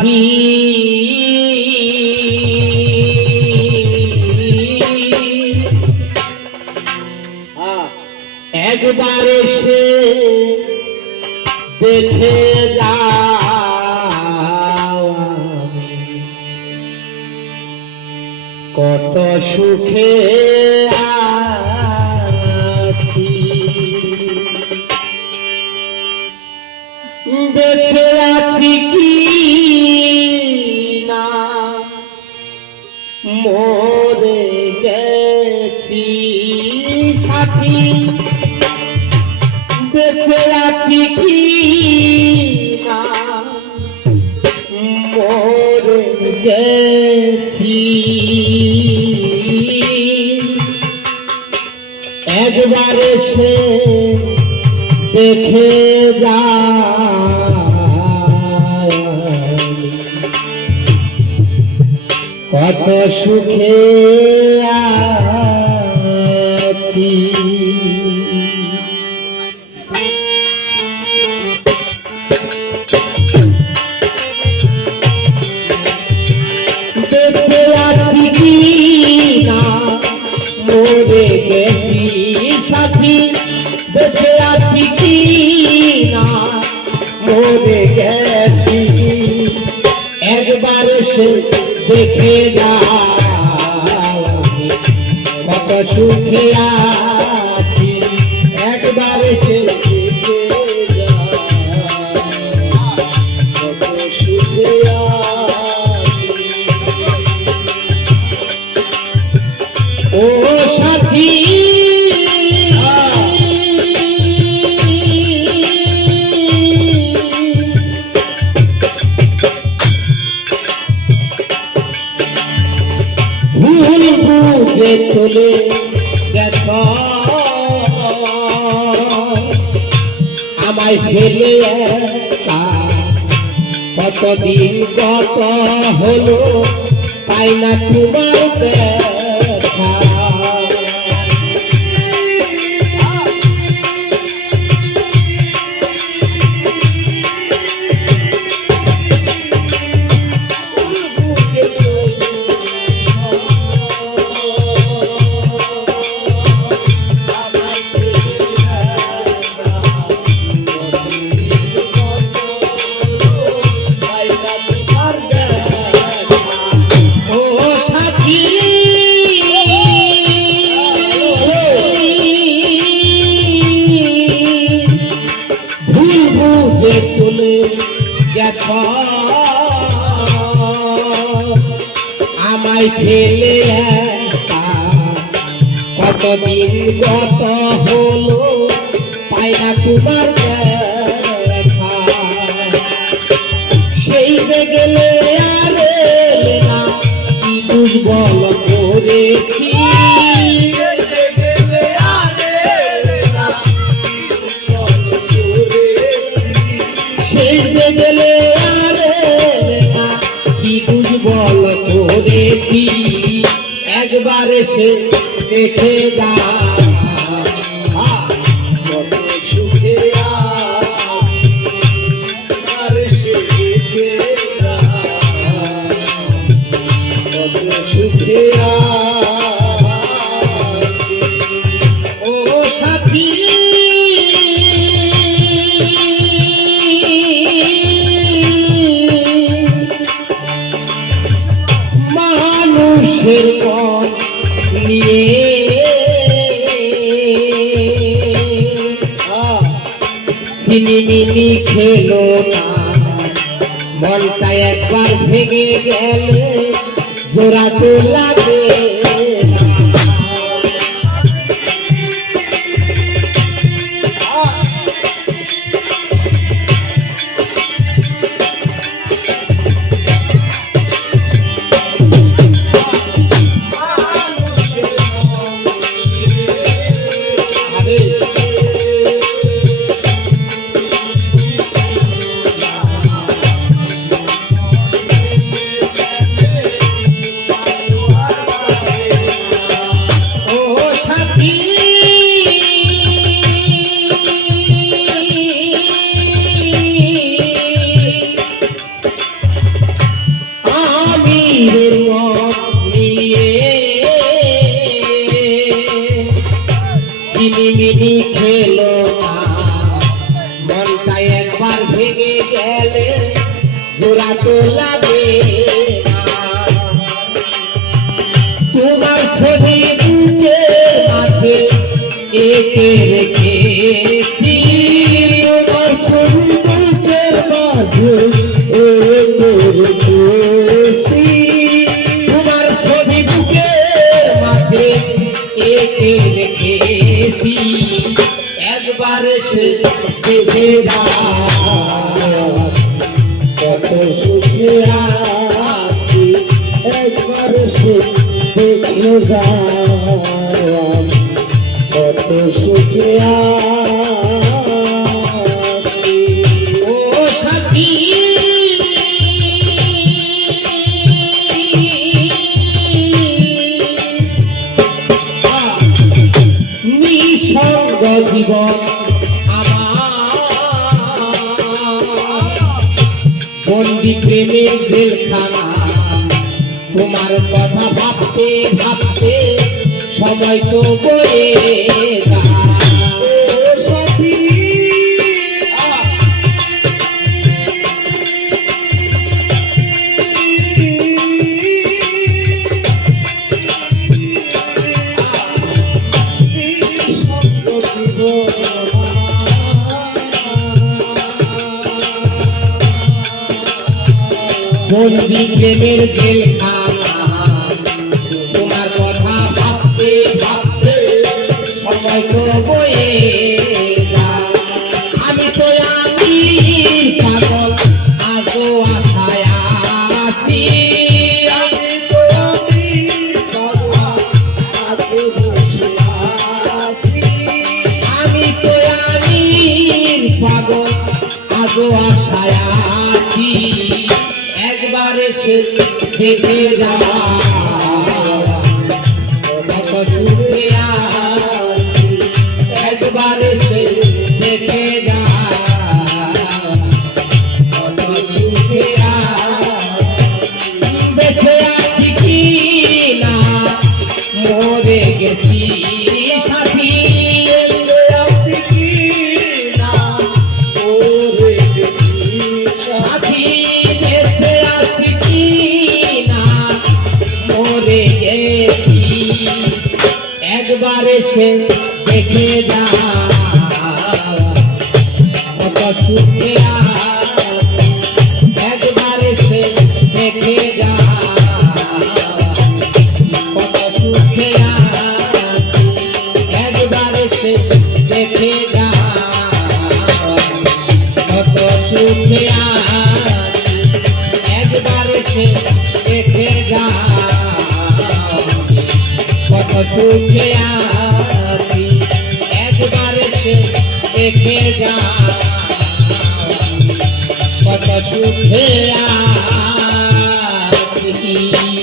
সাথী একবার এসে দেখে যাও কত সুখে আছি, বেঁচে আছি কি না মরে গেছি সাথী, বেঁচে আছি কি না মরে গেছি, একবার এসে দেখে যা কত সুখে আছি। বেঁচে আছি কি না মরে গেছি সাথী, বেঁচে আছি কি না মরে গেছি, একবার সে দেখে যাও কত সুখে আছি, একবার সে দেখে যাও কত সুখে ও সাথী ভুল বুঝে চলে গেছ আমায় ফেলে একা, কতদিন কত হলো পাই না তোমার দেখা, চলে গেছ আমায় ফেলে একা, কতদিন কত হলো পাই না তোমার দেখা, সেই গেলে আর না কি দুর্বল করেছি, গেলে কি দুর্বল করেছি, একবার এসে দেখে যা কত সুখে কত সুখে ও সাথী মানুষের মন নিয়ে সিনিমিনি খেলো না, মনটা একবার ভেঙে গেলে জোড়া তো লাগে চিনিমিনি খেলো না মনটা একবার ভেঙে গেলে জোড়া তো লাগে না। তোমার ছবি বুকের মাঝে এঁকে রেখেছি, তোমার ছবি বুকের মাঝে এঁকে রেখেছি, তোমার ছবি বুকের মাঝে এঁকে রেখেছি। একবার সে দেখে যাও কত সুখে আছি, একবার সে দেখে যাও কত সুখে আছি। ও সাথী নিঃসঙ্গ জীবন বন্দি প্রেমের জেলখানা, তোমার কথা ভাবতে ভাবতে সময় তো বয়ে যায়। বন্দি প্রেমের জেলখানা, তোমার কথা ভাবতে ভাবতে সময় তো বয়ে যায়। আমি তো আমি পাগল আগো আশায় আছি, আমি তো আমি পাগল আগো আছি, আমি তো আমি পাগল আগো আশায় আছি। একবার এসে দেখে যাও কত সুখে আছি, একবার এসে দেখে যাও কত সুখে আছি। বেঁচে আছি কি না মরে গেছি সাথী, বেঁচে আছি কি না মরে গেছি সাথী, বেঁচে আছি কি না মরে গেছি। একবার এসে দেখে যাও কত সুখে আছি, একবার এসে দেখে যাও কত সুখে আছি, একবার এসে দেখে যাও কত সুখে আছি, একবার এসে দেখে যাও কত সুখে আছি, একবার এসে দেখে যাও কত সুখে আছি।